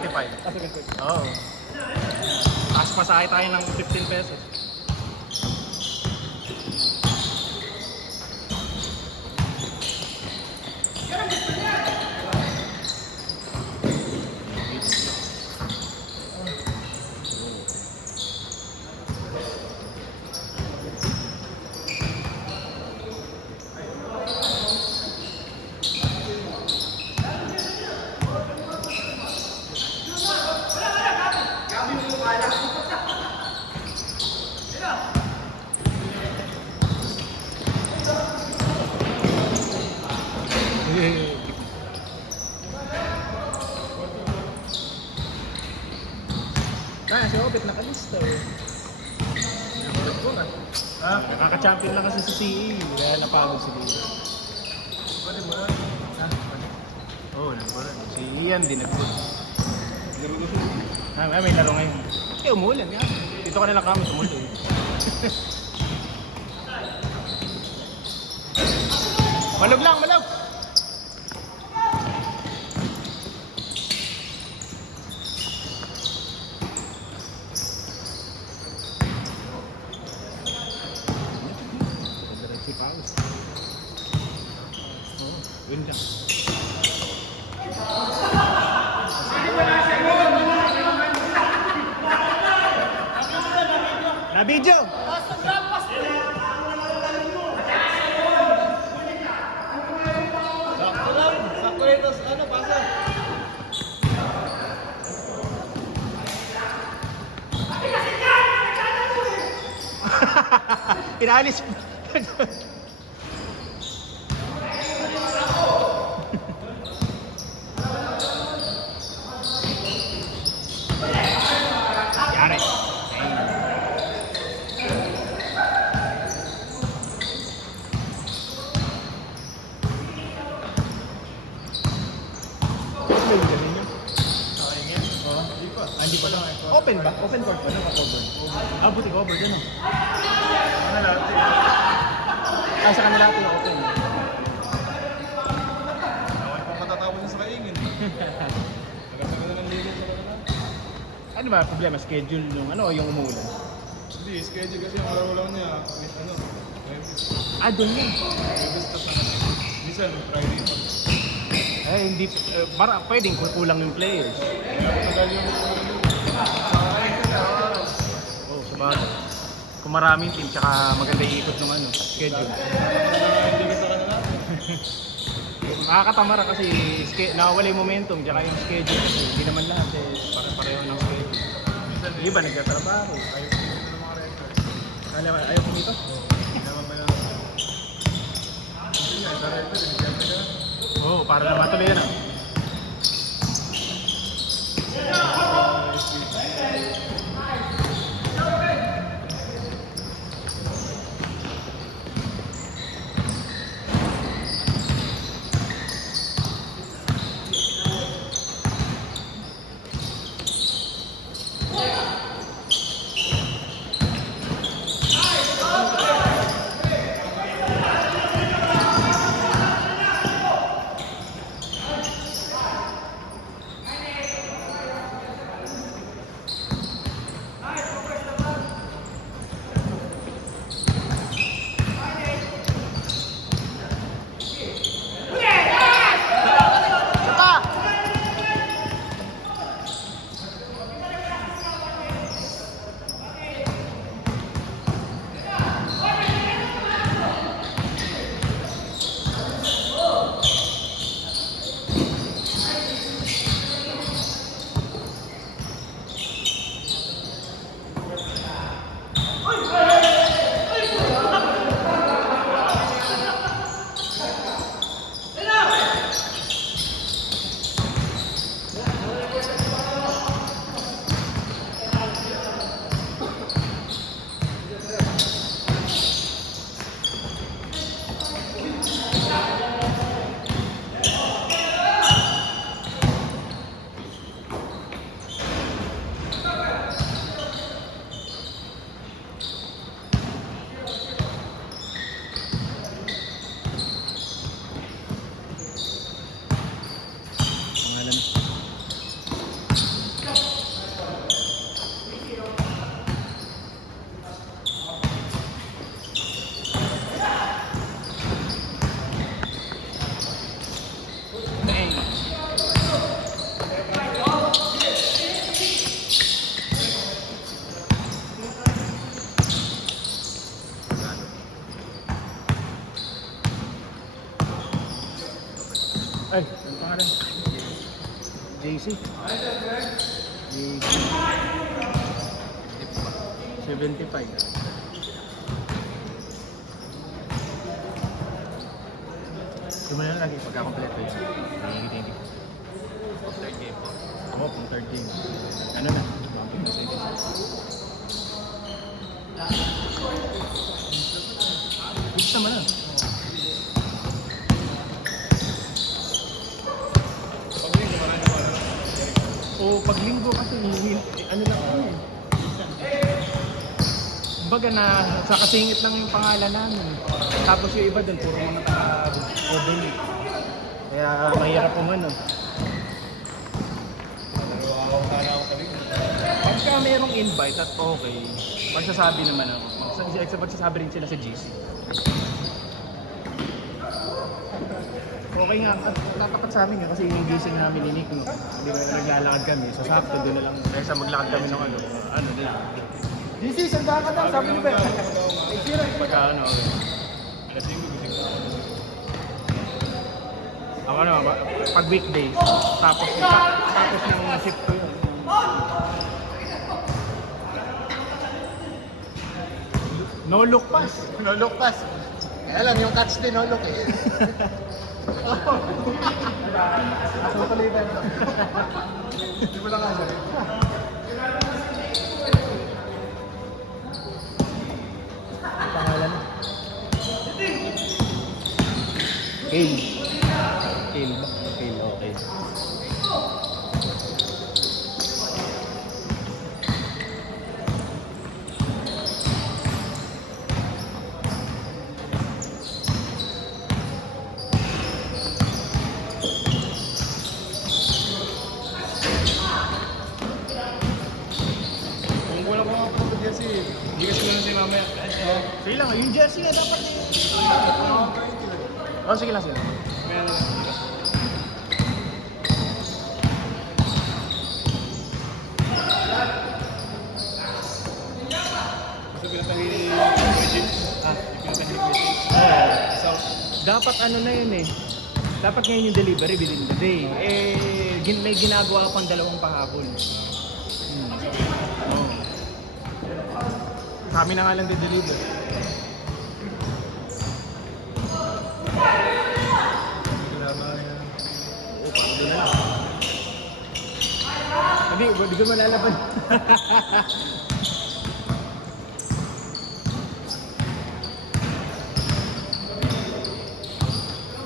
25. Ah, 7.5. Oo. Tapos pasahe tayo ng 15 pesos. Ah, si Obet nakalista eh. Nakaka-champion lang kasi sa CE. Kaya napagod si Dito. Pwede mo na. Oo, nagpunan. Si Ian din nagpunan. May laro ngayon. Eh, umulan nga. Dito ka nilang kami, tumuloy. Malog lang, malog! Diretso pa ako. Oo, yun lang. Na video! Sakto lang. Sakto rin. Tapos ano, pasa. Inalis. Yari. Hindi pa lang. Open ba? Open court ba? Naka-cover. Ah, buti cover din oh. Ano lahat? Ah, sa kanila ito yung open. Nawal pa matatawag niya sa kaingin. Tagal-tagal na ng lilit sa kanila. Ano ba problema? Schedule nung ano o yung umuulan? Hindi, schedule kasi ang laro lang niya. Ano? Ah, doon yun. Basta sa kanila. Minsan, Friday pa. Eh, hindi, para pwedeng kulang yung players. Kaya matagal yung Oh, sabagay. Kung maraming team, tsaka maganda iikot ng ano, schedule. hindi ka sa kanila. Nakakatamara kasi nawawala yung momentum, tsaka yung schedule kasi hindi naman lahat eh, pare-pareho ng schedule. Minsan, Yung iba nagtatrabaho. ayaw kumita ng mga record. Ayaw kumita? Hindi naman ba yan? Hindi nga, sa record, hindi ka. Oo, para na matuloy yan ah. GC. 75. Sumula na lagi pagka-kompleto yun. Thank you. Third game po. Oo, pang third game. Ano na? Mounting na second. Gusto naman na. Pag-linggo, marami naman. O pag linggo kasi, ano lang ako eh. Kumbaga na sa kasingit lang yung pangalan namin. Tapos yung iba doon, puro mga taga-open. Kaya mahirap po ano. Nagawa sana ako sa linggo. Pagka merong invite at okay, magsasabi naman ako. Magsasabi rin sila sa GC. Okay nga, at tatapat sa amin nga kasi yung gising namin ni Nick, no? Hindi mo naglalakad kami, sa sakto doon na lang, kaysa maglakad kami ng ano din. DC, sanda ka daw, sabi ni Ben. Pagka ano, okay. Kasi yung gumising ko. Ako ano, pag weekday, tapos ng shift ko yun. No look pass. No look pass. Kaya lang, yung catch din, no look eh. Ako tuloy Ben. Hindi mo lang nga siya. Pangalan? Kale. Kale ba? Kale, okay. Kung wala ko mga pagod kasi, hindi kasi lang si mamaya. Sige lang, yung jersey na dapat. Oh, sige lang, sige lang. Kaya na lang. Kasi pinatahi ni James. Pinatahi ni James. Dapat ano na yun eh. Dapat ngayon yung delivery within the day. May ginagawa pang dalawang pahabol. Oh. Kami na nga lang de-deliver. Kinama yan. Oo, parang doon na lang. Hindi ko malalaban.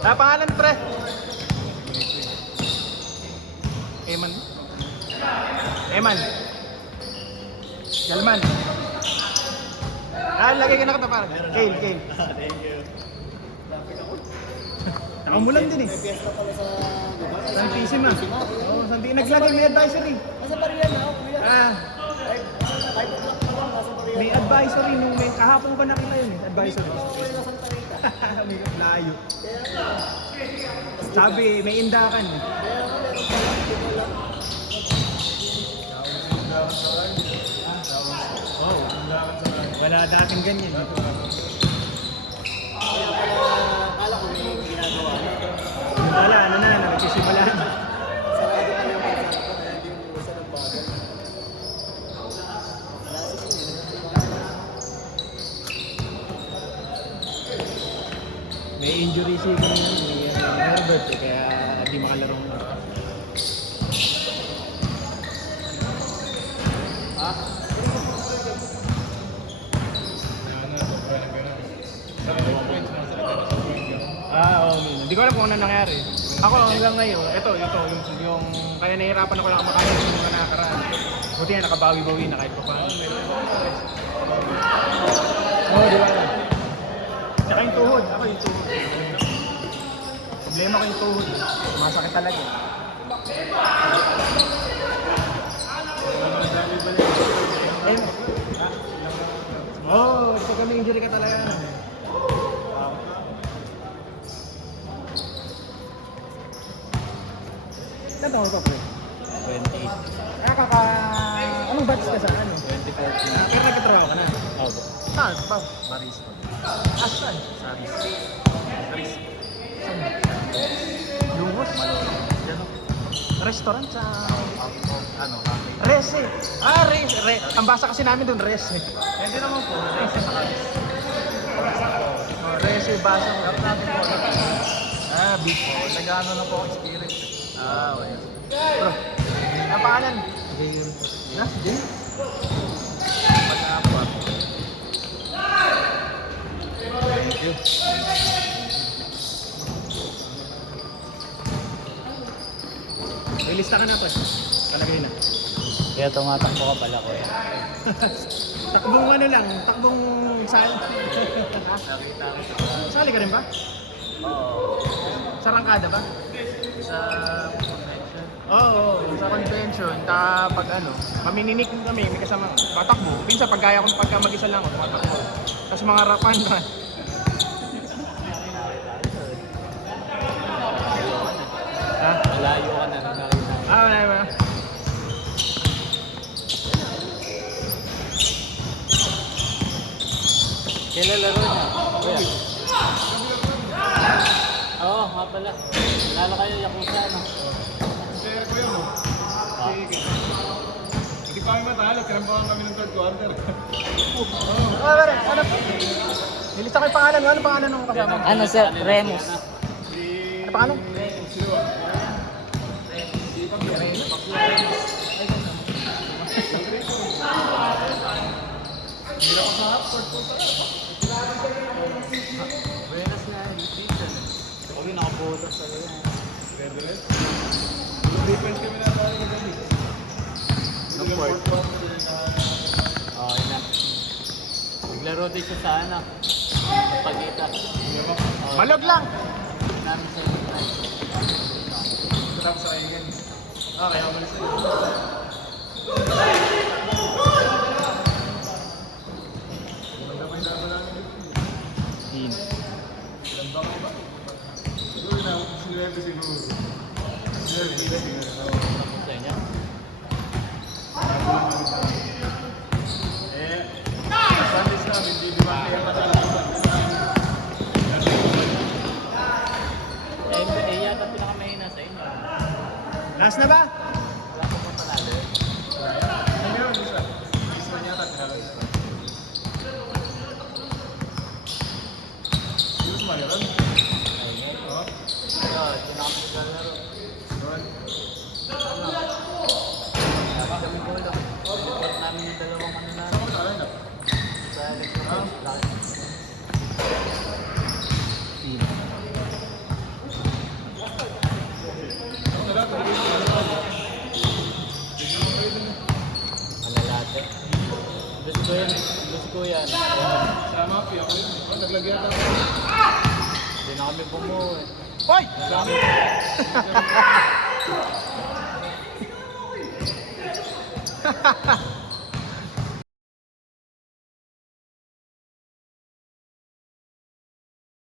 Pangalan pre? Eman. Eman. Galman. Lagay ka na kataparan. Kale. Thank you. Nakamulan din eh. May piyesta pala sa Dubai. Santissima. Oo, naglagay may advisory. Nasa Parian na, kuya. Ah, 5 o'clock pa lang, nasa Parian. may advisory nung may kahapon ko nakita yun eh, advisory. May nasa Santa Rita. May layo. Kaya nga. Sabi, may indakan. Kaya nga, meron pala. Hindi ko lang. Wow. Wala dating ganyan. Kaya pala, akala ko may ginagawa. Wala, ano na, nagsisimula na. Sarado ka yung mga ko, kaya hindi mo isa ng bagal. May injury si Herbert eh, kaya di makalaro. Oo, hindi ko alam kung ano nangyari. Ako hanggang ngayon, ito, yung kaya nahihirapan ako lang makain yung mga nakaraan. Buti nga nakabawi-bawi na kahit pa paano. Oo, di ba? Tsaka yung tuhod, ako yung tuhod. Problema ko yung tuhod. Masakit talaga. Ito kami injury ka talaga. Ilan taon ka, pre? 28. Anong batch ka sa ano? 2014. Pero nagkatrabaho ka na? Opo. Saan? Pa? Maris po. Saan? Saris. Saris. Lungos? Malolo. Diyan. restaurant sa... Ano, cafe. Res eh. Ah, res. Ang basa kasi namin doon, res eh. Hindi naman po. Oh, res eh, basa mo. Ah, beef po. Nag-ano na po ako experience. Ah, okay. Bro, ang pangalan? Jail. Ha? Jay? Pag-apat. Thank you. May lista ka na, pre. Talagay na. Kaya tumatakbo ka pala ko. Takbong ano lang, takbong sal. Nakita ko sa... Sali ka rin ba? Oo. Sa rangkada ba? Sa convention. Oo, sa convention. Kapag ano, mamininik kami, may kasama, tatakbo. Minsan pagkaya kong pagka mag-isa lang ako, tatakbo. Tapos mga rapan na. Ha? Malayo ka na nakita. Ah, wala ba? Kailan laro niya? Kuya? Oo, nga pala. Lalo kayo Yakuza, no? Kaya ko yun, Ah. Hindi pa kami matalo, tinampakan kami ng third quarter. Ah, pare, ano? Nilista ko yung pangalan mo. Ano pangalan nung kasama? Ano sir? Remus. Ano pangalan? Sino ba? Buenas na, season. Huwag yung nakabutas talaga. Redolent? Defense kami na tayo ng gabi. Ng fourth quarter. Okay na. Naglaro din siya sa ano. Pagkita. Malog lang. Namin sa Tapos sa kaingin. Kaya umalis na. May laban namin dito. Ilan ba kayo ba? Siguro na, sinuwerte siguro. Sinuwerte siguro. sa inyo. Sundays namin, di ba kaya matalaban? Yata pinakamahina sa inyo. Last na ba? Wala ko pa panalo. Ano yun, isa? Isa man yata, tinalo isa. Sino sumali ron? Oo. Ito na kami sa laro. Ron. Kami ko lang. Report namin yung dalawang ano na. Saan ko sa line up? Sa electronic. Ako na lang, tuloy ko na lang. Malalate. Dos ko yan. Sa Mapi, ako yun. Oh, naglagyan ako. Hindi na kami bumuwi. Hoy! Sa Mapi.